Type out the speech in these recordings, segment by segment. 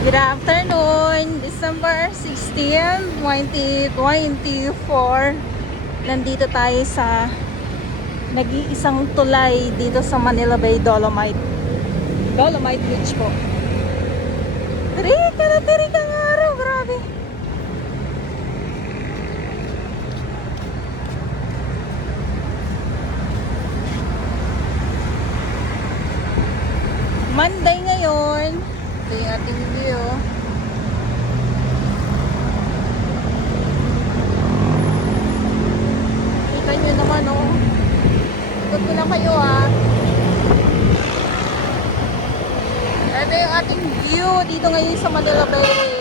Good afternoon, December 16, 2024. Nandito tayo sa nag-iisang tulay dito sa Manila Bay, Dolomite Beach po. Tirik ang araw, grabe. Monday ngayon. Ito yung ating view. Kita nyo naman, oh. Ikot ko lang kayo, ah. Ito yung ating view dito ngayon sa Manila Bay.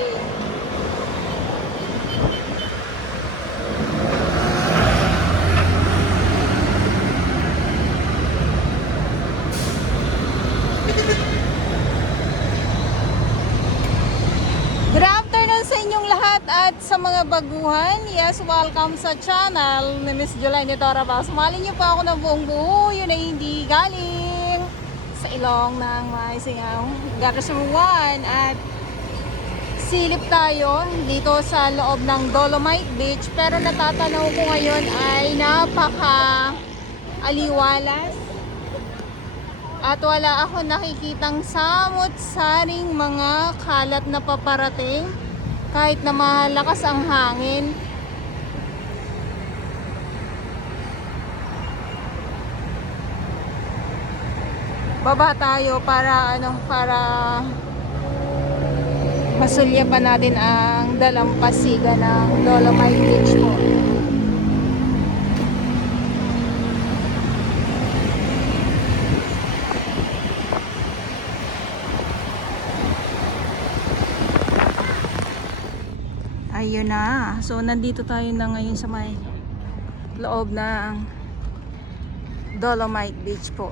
Good afternoon sa inyong lahat at sa mga baguhan. Yes, welcome sa channel ni Miss Jolaine Torabas. Sumali niyo po ako ng buong buo. Yun ay hindi galing sa ilong ng may singaw. Gagasuwan at silip tayo dito sa loob ng Dolomite Beach. Pero natatanaw ko ngayon ay napaka-aliwalas. At wala ako nakikitang samot-saring mga kalat na paparating kahit na malakas ang hangin. Baba tayo para masulyapan natin ang dalampasigan ng Dolomite Beach po. Ayun na. So, nandito tayo na ngayon sa may loob ng Dolomite Beach po.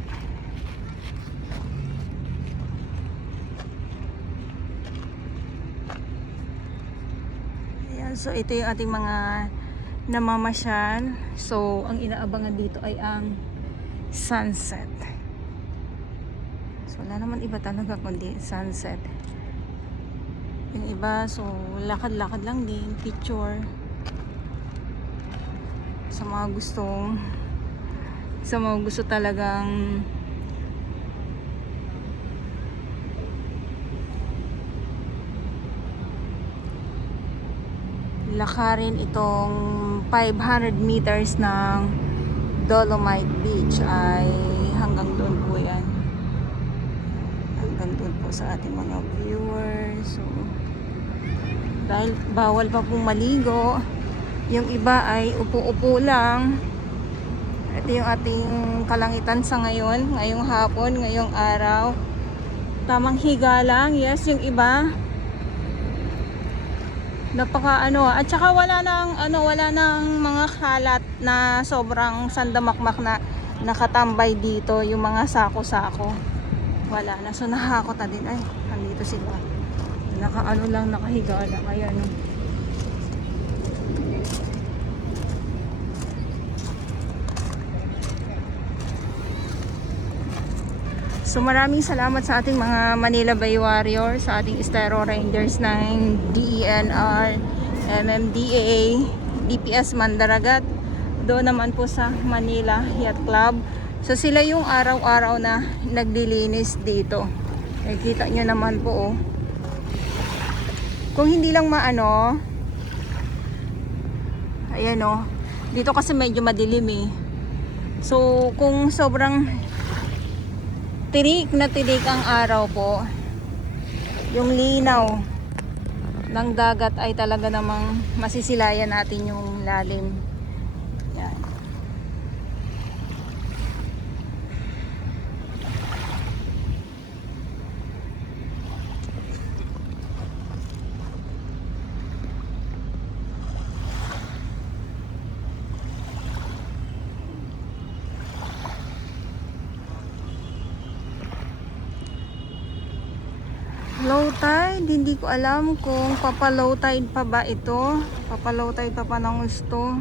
Ayan. So, ito yung ating mga namamasyal. So, ang inaabangan dito ay ang sunset. So, wala naman iba talaga kundi sunset. Yung iba, so lakad-lakad lang din, picture. Sa mga gusto talagang lakarin itong 500 meters ng Dolomite Beach ay hanggang doon po yan. Hanggang doon po sa ating mga viewers. So, dahil bawal pa pong maligo, yung iba ay upo-upo lang. Ito yung ating kalangitan sa ngayong hapon, ngayong araw. Tamang higa lang. Yes, yung iba at saka wala nang mga kalat na sobrang sandamakmak na nakatambay dito, yung mga sako-sako. Wala na. So nakakot na din. Ay, andito sila. Nakahiga na. Ayan. So maraming salamat sa ating mga Manila Bay Warriors, sa ating Estero Rangers ng DENR, MMDA, DPS Mandaragat, doon naman po sa Manila Yacht Club. So sila yung araw-araw na naglilinis dito. Kita nyo naman po, oh. Kung hindi lang ayan, oh. Dito kasi medyo madilim eh. So kung sobrang tirik ang araw po, yung linaw ng dagat ay talaga namang masisilayan natin yung lalim. Yan. Low tide, hindi ko alam kung papa-low tide pa ba ito. Papa-low tide pa pa ng gusto.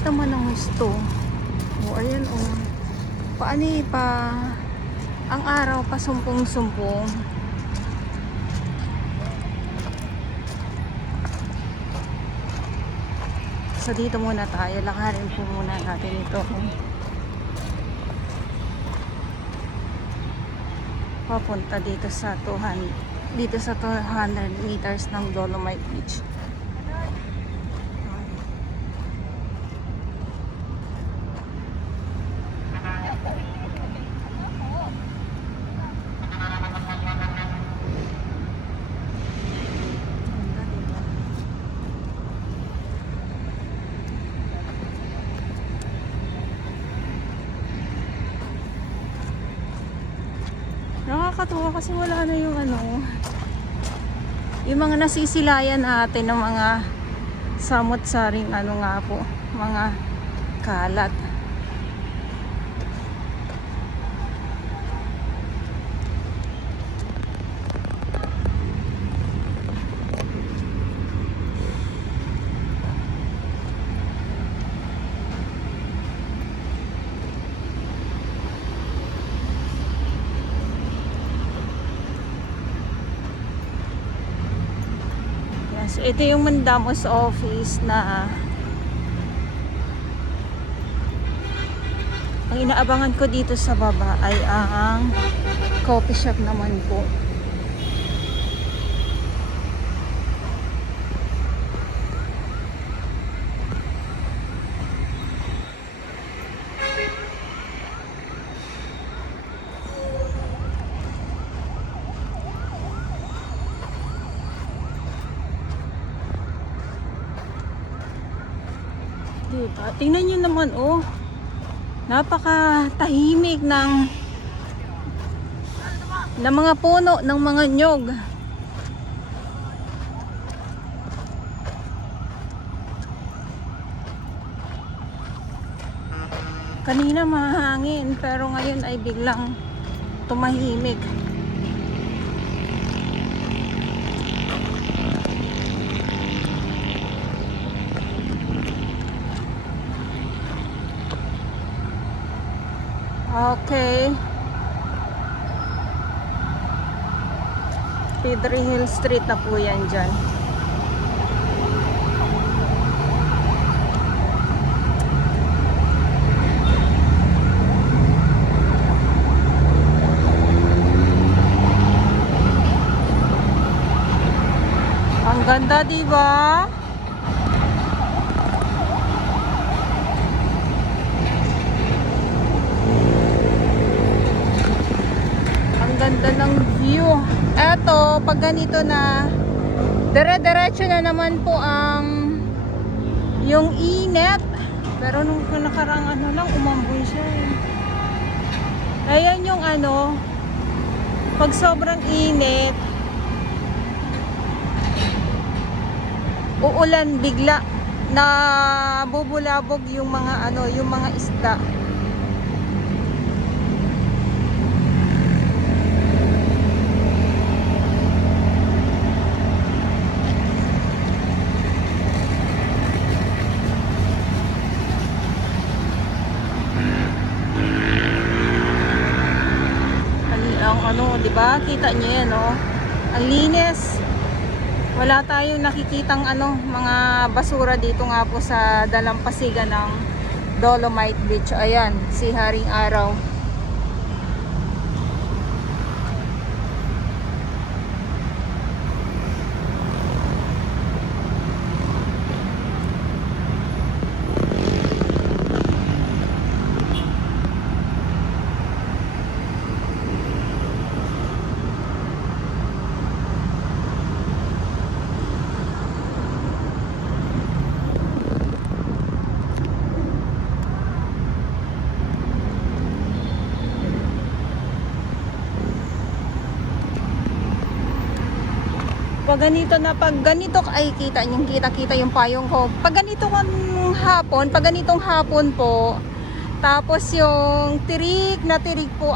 kahit naman ang gusto. O, ayan o. Paano pa ang araw pa sumpong-sumpong. So dito muna tayo. Lakarin po muna natin ito. Papunta dito sa 200 meters ng Dolomite Beach. Nakakatuwa kasi wala na yung yung mga nasisilayan natin ng mga samot-saring mga kalat. So, ito yung Mandamos office na ang inaabangan ko dito sa baba ay ang coffee shop naman po. Diba? Tingnan nyo naman, oh. Napaka-tahimik ng mga puno, ng mga nyog. Kanina mahangin, pero ngayon ay biglang tumahimik. Okay. Pedro Hill Street na po yan dyan. Ang ganda, diba? Ganda ng view. Eto, pag ganito na dire-diretso na naman po ang yung init. Pero nung nakarang lang, umambon siya eh. Ayan yung pag sobrang init, uulan bigla na bubulabog yung mga yung mga isda. Diba? Kita niyo yan, oh. Ang linis. Wala tayong nakikitang mga basura dito nga po sa dalampasigan ng Dolomite Beach. Ayan, si Haring Araw. Pag ganito ay kita yung payong ko. Pag ganitong hapon po, tapos yung tirik na tirik po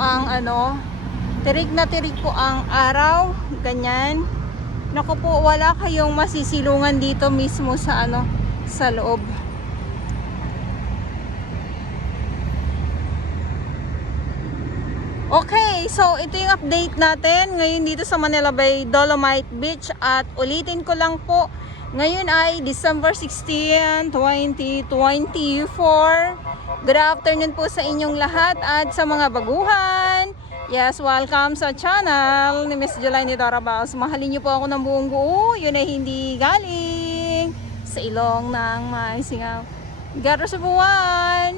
ang araw, ganyan. Naku po, wala kayong masisilungan dito mismo sa sa loob. So, ito yung update natin ngayon dito sa Manila Bay, Dolomite Beach. At ulitin ko lang po, ngayon ay December 16, 2024. Good afternoon po sa inyong lahat at sa mga baguhan. Yes, welcome sa channel ni Miss July Nidora Baos. Mahalin niyo po ako ng buong buo. Yun ay hindi galing sa ilong ng may singaw. Garo sa buwan.